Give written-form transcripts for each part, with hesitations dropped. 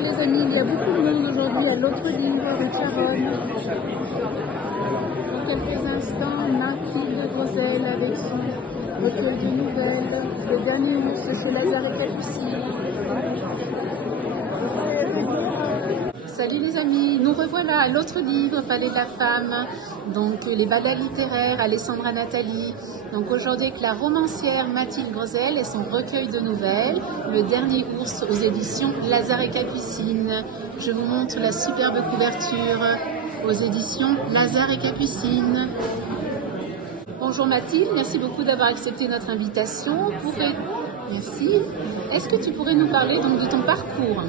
Bonsoir les amis, il y a beaucoup de monde aujourd'hui à l'autre livre de Charonne. Dans quelques instants, Mathilde Grosel avec son recueil de nouvelles, le dernier ours chez Lazare et Capucine. Salut les amis, nous revoilà à l'autre livre, Palais de la Femme, donc les balades littéraires, Alessandra Nathalie. Donc aujourd'hui avec la romancière Mathilde Grosel et son recueil de nouvelles, Le dernier ours aux éditions Lazare et Capucine. Je vous montre la superbe couverture aux éditions Lazare et Capucine. Bonjour Mathilde, merci beaucoup d'avoir accepté notre invitation. Merci. Est-ce que tu pourrais nous parler donc de ton parcours?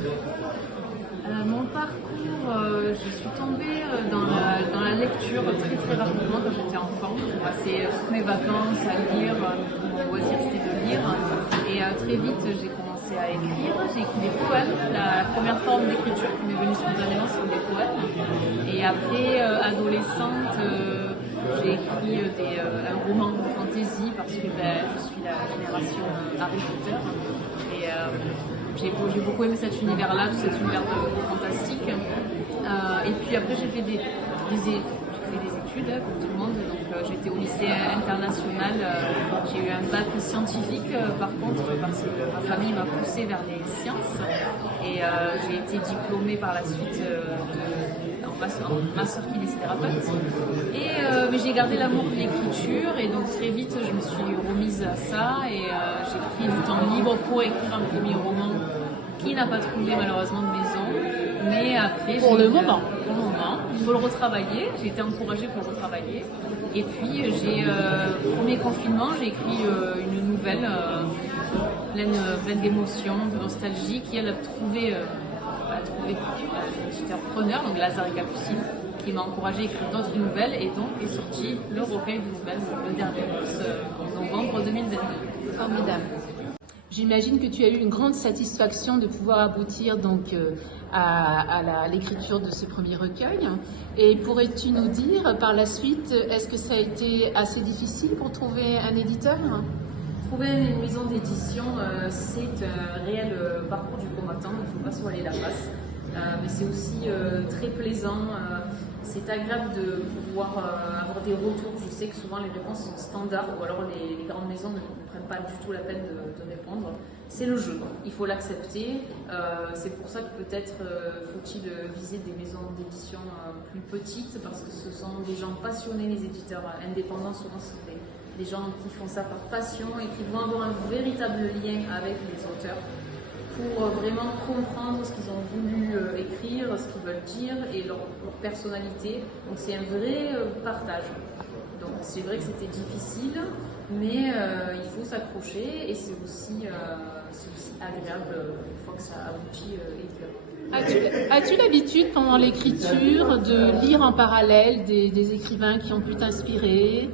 Mon parcours, je suis tombée dans la lecture très rapidement quand j'étais enfant. J'ai passé toutes mes vacances à lire, mon loisir c'était de lire. Et très vite j'ai commencé à écrire. J'ai écrit des poèmes. La première forme d'écriture qui m'est venue spontanément c'est des poèmes. Et après, adolescente, j'ai écrit un roman de fantasy parce que je suis la génération Harry Potter. Et j'ai beaucoup aimé cet univers-là, tout cet univers fantastique. Et puis après, j'ai fait des études, comme tout le monde. Donc j'étais au lycée international. J'ai eu un bac scientifique, par contre, parce que ma famille m'a poussée vers les sciences. Et j'ai été diplômée par la suite en master kinésithérapeute. Mais j'ai gardé l'amour de l'écriture et donc très vite je me suis remise à ça et j'ai pris du temps libre pour écrire un premier roman qui n'a pas trouvé malheureusement de maison. Mais après, pour le moment, il faut le retravailler. J'ai été encouragée pour le retravailler. Et puis premier confinement, j'ai écrit une nouvelle pleine d'émotions, de nostalgie qui elle a trouvé j'étais preneur, donc Lazare et Capucine, qui m'a encouragé à écrire d'autres nouvelles et donc est sorti le recueil de nouvelles, le dernier ours, en novembre 2022. Formidable. J'imagine que tu as eu une grande satisfaction de pouvoir aboutir donc à l'écriture de ce premier recueil. Et pourrais-tu nous dire par la suite, est-ce que ça a été assez difficile pour trouver un éditeur? Trouver une maison d'édition, c'est un réel parcours du combattant, il ne faut pas se voiler la face. Mais c'est aussi très plaisant, c'est agréable de pouvoir avoir des retours. Je sais que souvent les réponses sont standards ou alors les grandes maisons ne prennent pas du tout la peine de répondre. C'est le jeu, il faut l'accepter. C'est pour ça que peut-être faut-il viser des maisons d'édition plus petites parce que ce sont des gens passionnés, les éditeurs indépendants, souvent c'est des gens qui font ça par passion et qui vont avoir un véritable lien avec les auteurs pour vraiment comprendre ce qu'ils ont voulu écrire, ce qu'ils veulent dire et leur personnalité. Donc c'est un vrai partage. Donc c'est vrai que c'était difficile, mais il faut s'accrocher et c'est aussi agréable une fois que ça aboutit et que... As-tu l'habitude pendant l'écriture de lire en parallèle des écrivains qui ont pu t'inspirer?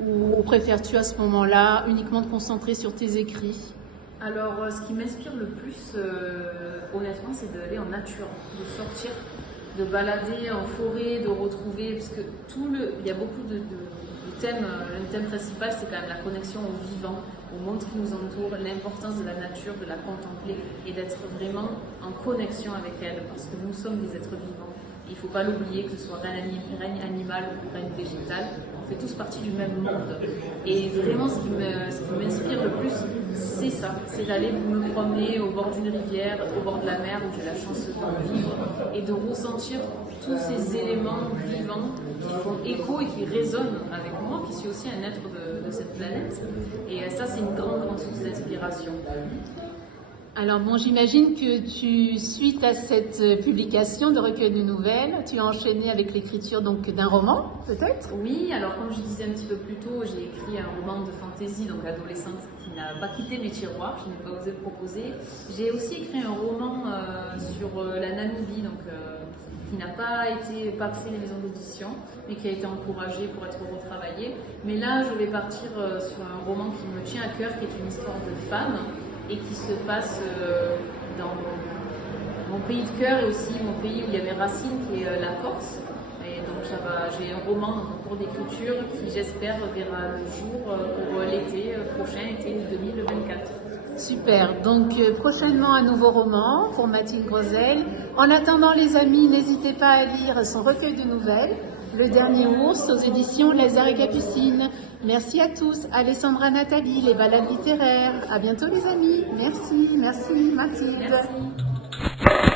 Ou préfères-tu à ce moment-là uniquement te concentrer sur tes écrits? Alors, ce qui m'inspire le plus, honnêtement, c'est d'aller en nature, de sortir, de balader en forêt, de retrouver, parce que il y a beaucoup de thèmes. Le thème principal, c'est quand même la connexion au vivant, au monde qui nous entoure, l'importance de la nature, de la contempler et d'être vraiment en connexion avec elle, parce que nous sommes des êtres vivants. Il ne faut pas l'oublier, que ce soit règne animal ou règne végétal, on fait tous partie du même monde. Et vraiment, ce qui m'inspire le plus, c'est ça, c'est d'aller me promener au bord d'une rivière, au bord de la mer, où j'ai la chance de vivre, et de ressentir tous ces éléments vivants qui font écho et qui résonnent avec moi, qui suis aussi un être de cette planète. Et ça, c'est une grande source d'inspiration. Alors bon, j'imagine que suite à cette publication de recueil de nouvelles, tu as enchaîné avec l'écriture donc d'un roman, peut-être? Oui, alors comme je disais un petit peu plus tôt, j'ai écrit un roman de fantasy, donc adolescente, qui n'a pas quitté mes tiroirs, je n'ai pas osé le proposer. J'ai aussi écrit un roman sur la Namibie, donc qui n'a pas fait les maisons d'édition, mais qui a été encouragé pour être retravaillé. Mais là, je vais partir sur un roman qui me tient à cœur, qui est une histoire de femme, et qui se passe dans mon pays de cœur et aussi mon pays où il y a mes racines, qui est la Corse. Et donc j'ai un roman en cours d'écriture qui, j'espère, verra le jour pour l'été prochain, été 2024. Super. Donc prochainement un nouveau roman pour Mathilde Grosel. En attendant les amis, n'hésitez pas à lire son recueil de nouvelles, Le Dernier Ours, aux éditions Lazare et Capucine. Merci à tous. Alessandra Nathalie, les balades littéraires. À bientôt les amis. Merci, merci Mathilde. Merci.